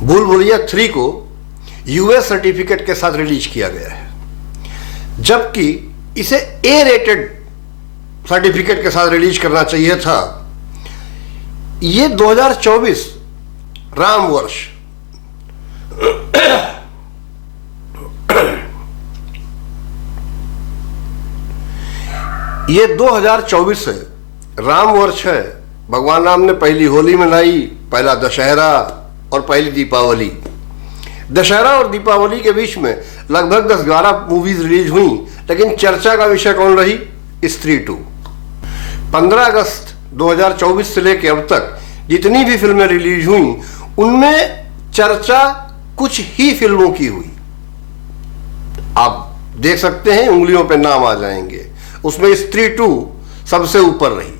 भूल भुलैया 3 को US certificate के साथ रिलीज किया गया है, जबकि इसे ए रेटेड सर्टिफिकेट के साथ रिलीज करना चाहिए था। ये 2024 राम वर्ष ये 2024 है, राम वर्ष है। भगवान राम ने पहली होली मनाई, पहला दशहरा और पहली दीपावली। दशहरा और दीपावली के बीच में लगभग 10-11 मूवीज रिलीज हुई, लेकिन चर्चा का विषय कौन रही? स्त्री 2। 15 अगस्त 2024 से लेकर अब तक जितनी भी फिल्में रिलीज हुई उनमें चर्चा कुछ ही फिल्मों की हुई। आप देख सकते हैं, उंगलियों पे नाम आ जाएंगे। उसमें स्त्री 2 सबसे ऊपर रही।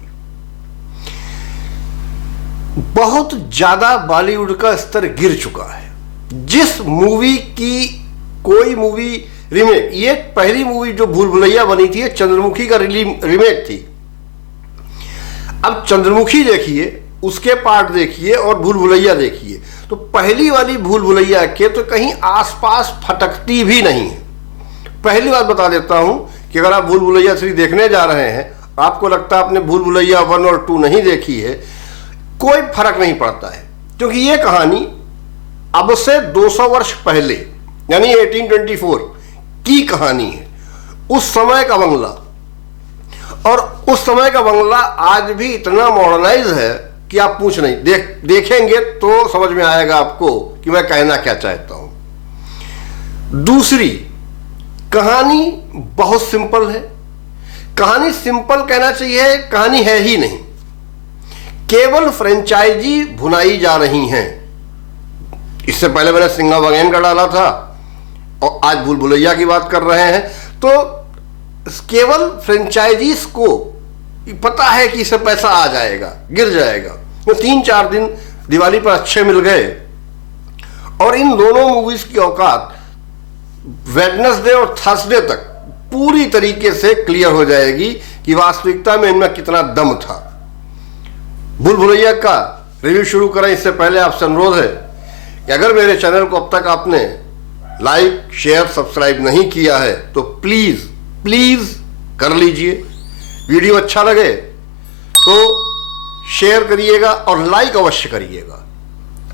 बहुत ज्यादा बॉलीवुड का स्तर गिर चुका है। जिस मूवी की कोई मूवी रीमेक, ये पहली मूवी जो भूल भुलैया बनी थी चंद्रमुखी का रीमेक थी। अब चंद्रमुखी देखिए, उसके पार्ट देखिए और भूल भुलैया देखिए, तो पहली वाली भूल भुलैया के तो कहीं आसपास फटकती भी नहीं है। पहली बात बता देता हूं कि अगर आप भूल भुलैया 3 देखने जा रहे हैं, आपको लगता है आपने भूल भुलैया 1 और 2 नहीं देखी है, कोई फर्क नहीं पड़ता है, क्योंकि ये कहानी अब से 200 वर्ष पहले यानी 1824 की कहानी है। उस समय का बंगला, और उस समय का बंगला आज भी इतना मॉडर्नाइज है कि आप पूछ नहीं, देखेंगे तो समझ में आएगा आपको कि मैं कहना क्या चाहता हूं। दूसरी, कहानी बहुत सिंपल है। कहानी सिंपल कहना चाहिए, कहानी है ही नहीं। केवल फ्रेंचाइजी भुनाई जा रही हैं। इससे पहले मैंने सिंघा बगेन का डाला था और आज भूल भुलैया की बात कर रहे हैं। तो केवल फ्रेंचाइजीज को पता है कि इससे पैसा आ जाएगा, गिर जाएगा। तो 3-4 दिन दिवाली पर अच्छे मिल गए और इन दोनों मूवीज की औकात वेडनेसडे और थर्सडे तक पूरी तरीके से क्लियर हो जाएगी कि वास्तविकता में इनमें कितना दम था। भूल भुलैया का रिव्यू शुरू करें इससे पहले आपसे अनुरोध है कि अगर मेरे चैनल को अब तक आपने लाइक, शेयर, सब्सक्राइब नहीं किया है तो प्लीज कर लीजिए। वीडियो अच्छा लगे तो शेयर करिएगा और लाइक अवश्य करिएगा।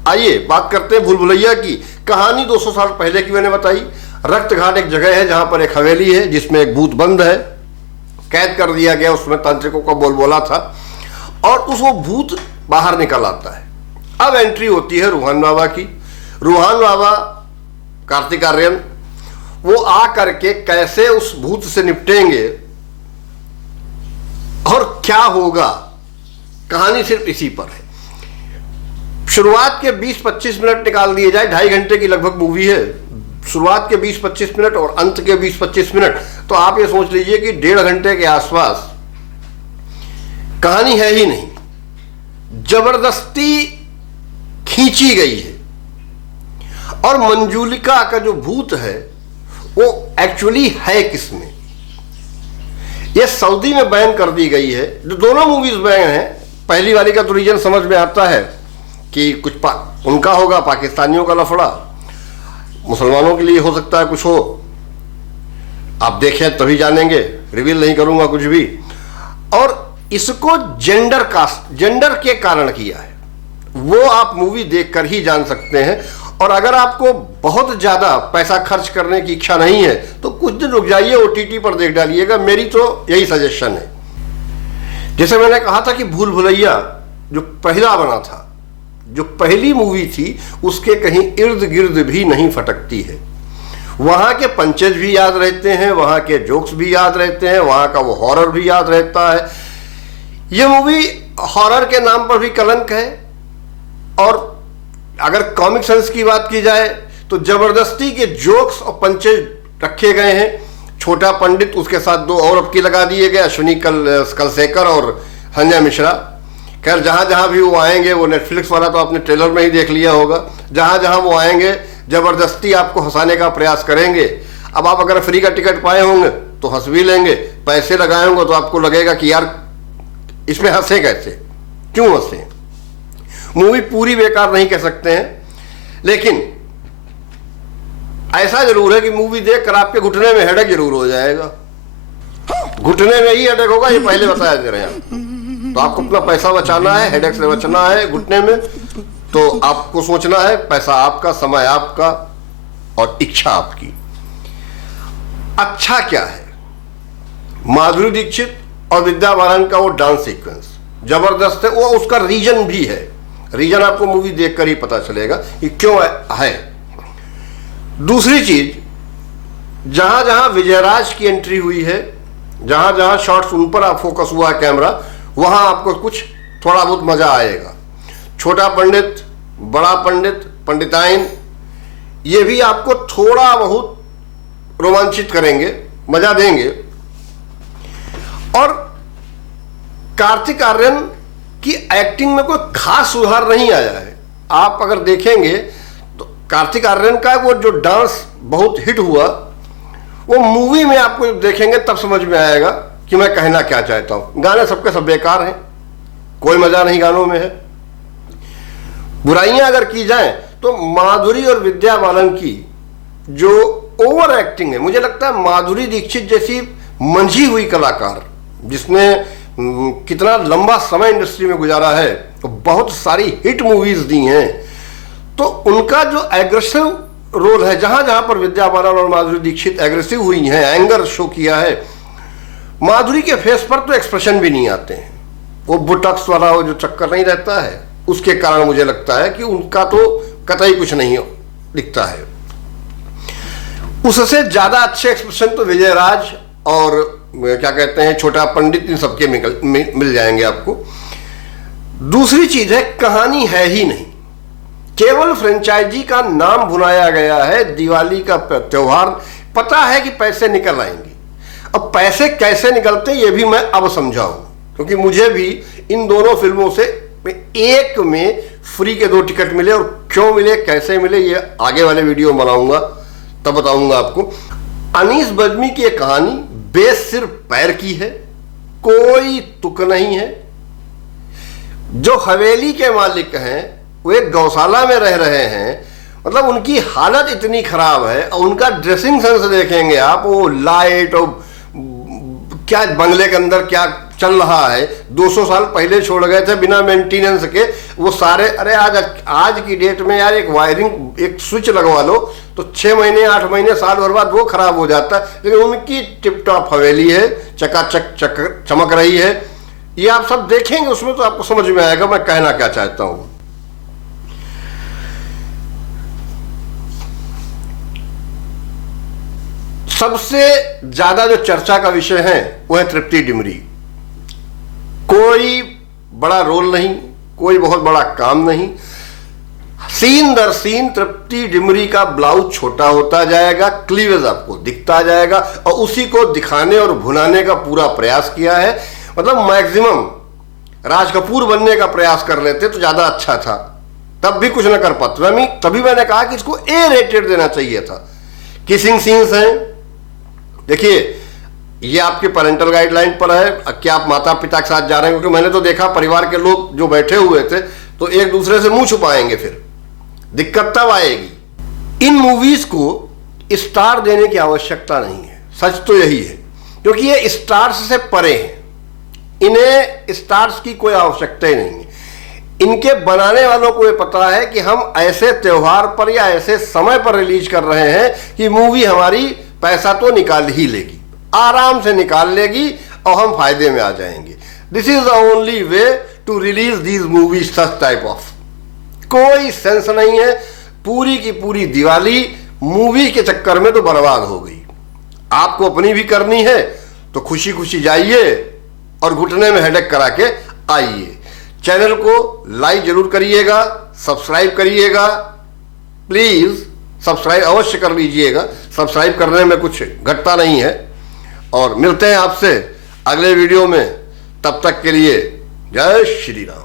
आइए बात करते हैं भूल भुलैया की। कहानी 200 साल पहले की मैंने बताई। रक्तघाट एक जगह है जहां पर एक हवेली है जिसमें एक भूत बंद है, कैद कर दिया गया। उसमें तांत्रिकों का बोलबोला था और वो भूत बाहर निकल आता है। अब एंट्री होती है रूहान बाबा की। रूहान बाबा, कार्तिक आर्यन, वो आ करके कैसे उस भूत से निपटेंगे और क्या होगा, कहानी सिर्फ इसी पर है। शुरुआत के 20-25 मिनट निकाल दिए जाए, 2.5 घंटे की लगभग मूवी है। शुरुआत के 20-25 मिनट और अंत के 20-25 मिनट, तो आप ये सोच लीजिए कि 1.5 घंटे के आसपास कहानी है ही नहीं, जबरदस्ती खींची गई है। और मंजूलिका का जो भूत है वो एक्चुअली है किसमें, ये सऊदी में बैन कर दी गई है। जो दोनों मूवीज बैन हैं, पहली वाली का तो रीजन समझ में आता है कि कुछ उनका होगा, पाकिस्तानियों का लफड़ा, मुसलमानों के लिए हो सकता है कुछ हो। आप देखें तभी जानेंगे, रिवील नहीं करूंगा कुछ भी। और इसको जेंडर के कारण किया है, वो आप मूवी देखकर ही जान सकते हैं। और अगर आपको बहुत ज्यादा पैसा खर्च करने की इच्छा नहीं है तो कुछ दिन रुक जाइए, OTT पर देख डालिएगा। मेरी तो यही सजेशन है। जैसे मैंने कहा था कि भूल भुलैया जो पहला बना था, जो पहली मूवी थी, उसके कहीं इर्द गिर्द भी नहीं फटकती है। वहां के पंचेज भी याद रहते हैं, वहां के जोक्स भी याद रहते हैं, वहां का वो हॉरर भी याद रहता है। ये मूवी हॉरर के नाम पर भी कलंक है। और अगर कॉमिक सेंस की बात की जाए तो जबरदस्ती के जोक्स और पंचेज रखे गए हैं। छोटा पंडित, उसके साथ 2 और अब की लगा दिए गए, अश्विनी कलसेकर और संजय मिश्रा। खैर जहां जहां भी वो आएंगे, वो नेटफ्लिक्स वाला तो आपने ट्रेलर में ही देख लिया होगा, जहां जहां वो आएंगे जबरदस्ती आपको हंसाने का प्रयास करेंगे। अब आप अगर फ्री का टिकट पाए होंगे तो हंस भी लेंगे, पैसे लगाए होंगे तो आपको लगेगा कि यार इसमें हंसे कैसे, क्यों हंसे। मूवी पूरी बेकार नहीं कह सकते हैं, लेकिन ऐसा जरूर है कि मूवी देखकर आपके घुटने में हेडेक जरूर हो जाएगा। घुटने में ही हेडेक होगा, ये पहले बताया दे रहे हैं। तो आपको अपना पैसा बचाना है, हेडेक से बचना है घुटने में, तो आपको सोचना है पैसा आपका, समय आपका और इच्छा आपकी। अच्छा क्या है, माधुरी दीक्षित और विद्या बालन का वो डांस सीक्वेंस जबरदस्त है। वो उसका रीजन भी है, रीजन आपको मूवी देखकर ही पता चलेगा कि क्यों है। दूसरी चीज, जहां जहां विजयराज की एंट्री हुई है, जहां जहां शॉट्स उन पर आप फोकस हुआ है कैमरा, वहां आपको कुछ थोड़ा बहुत मजा आएगा। छोटा पंडित, बड़ा पंडित, पंडिताइन, ये भी आपको थोड़ा बहुत रोमांचित करेंगे, मजा देंगे। और कार्तिक आर्यन की एक्टिंग में कोई खास सुधार नहीं आया है। आप अगर देखेंगे तो कार्तिक आर्यन का वो जो डांस बहुत हिट हुआ, वो मूवी में आपको देखेंगे तब समझ में आएगा कि मैं कहना क्या चाहता हूं। गाने सबके सब बेकार हैं, कोई मजा नहीं गानों में है। बुराइयां अगर की जाएं तो माधुरी और विद्या बालन की जो ओवर एक्टिंग है, मुझे लगता है माधुरी दीक्षित जैसी मंझी हुई कलाकार, जिसने कितना लंबा समय इंडस्ट्री में गुजारा है, तो बहुत सारी हिट मूवीज दी हैं, तो उनका जो एग्रेसिव रोल है, जहां जहां पर विद्या बालन और माधुरी दीक्षित एग्रेसिव हुई हैं, एंगर शो किया है, माधुरी के फेस पर तो एक्सप्रेशन भी नहीं आते हैं। वो बुटक्स वाला वो जो चक्कर नहीं रहता है, उसके कारण मुझे लगता है कि उनका तो कतई कुछ नहीं दिखता है। उससे ज्यादा अच्छे एक्सप्रेशन तो विजयराज और क्या कहते हैं छोटा पंडित, इन सबके मिल जाएंगे आपको। दूसरी चीज है, कहानी है ही नहीं, केवल फ्रेंचाइजी का नाम भुनाया गया है। दिवाली का त्योहार, पता है कि पैसे निकल आएंगे। अब पैसे कैसे निकलते ये भी मैं अब समझाऊं, क्योंकि मुझे भी इन दोनों फिल्मों से एक में फ्री के 2 टिकट मिले, और क्यों मिले, कैसे मिले, ये आगे वाले वीडियो बनाऊंगा तब बताऊंगा आपको। अनीस बज्मी की एक कहानी बेस सिर्फ पैर की है, कोई तुक नहीं है। जो हवेली के मालिक हैं वो एक गौशाला में रह रहे हैं, मतलब उनकी हालत इतनी खराब है। और उनका ड्रेसिंग सेंस देखेंगे आप, वो लाइट और क्या बंगले के अंदर क्या चल रहा है, 200 साल पहले छोड़ गए थे बिना मेंटेनेंस के वो सारे। अरे आज की डेट में यार एक वायरिंग, एक स्विच लगवा लो तो 6 महीने 8 महीने साल भर बाद वो खराब हो जाता है। लेकिन उनकी टिप टॉप हवेली है, चकाचक चमक रही है। ये आप सब देखेंगे उसमें तो आपको समझ में आएगा मैं कहना क्या चाहता हूं। सबसे ज्यादा जो चर्चा का विषय है वो है तृप्ति डिमरी। कोई बड़ा रोल नहीं, कोई बहुत बड़ा काम नहीं, सीन दर सीन तृप्ति डिमरी का ब्लाउज छोटा होता जाएगा, क्लीवेज आपको दिखता जाएगा, और उसी को दिखाने और भुनाने का पूरा प्रयास किया है। मतलब मैक्सिमम राज कपूर बनने का प्रयास कर लेते तो ज्यादा अच्छा था, तब भी कुछ न कर पाते। तभी मैंने कहा कि इसको A रेटेड देना चाहिए था। किसिंग सीन्स हैं, देखिए ये आपके पेरेंटल गाइडलाइन पर है कि आप माता पिता के साथ जा रहे हैं, क्योंकि मैंने तो देखा परिवार के लोग जो बैठे हुए थे तो एक दूसरे से मुंह छुपाएंगे, फिर दिक्कत तब आएगी। इन मूवीज को स्टार देने की आवश्यकता नहीं है, सच तो यही है, क्योंकि ये स्टार्स से परे हैं। इन्हें स्टार्स की कोई आवश्यकता ही नहीं है। इनके बनाने वालों को ये पता है कि हम ऐसे त्योहार पर या ऐसे समय पर रिलीज कर रहे हैं कि मूवी हमारी पैसा तो निकाल ही लेगी, आराम से निकाल लेगी और हम फायदे में आ जाएंगे। This is the only way to release these movies, such type of. कोई सेंस नहीं है। पूरी की पूरी दिवाली मूवी के चक्कर में तो बर्बाद हो गई। आपको अपनी भी करनी है तो खुशी खुशी जाइए और घुटने में हेडेक करा के आइए। चैनल को लाइक जरूर करिएगा, सब्सक्राइब करिएगा, प्लीज सब्सक्राइब अवश्य कर लीजिएगा। सब्सक्राइब करने में कुछ घटता नहीं है। और मिलते हैं आपसे अगले वीडियो में, तब तक के लिए जय श्री राम।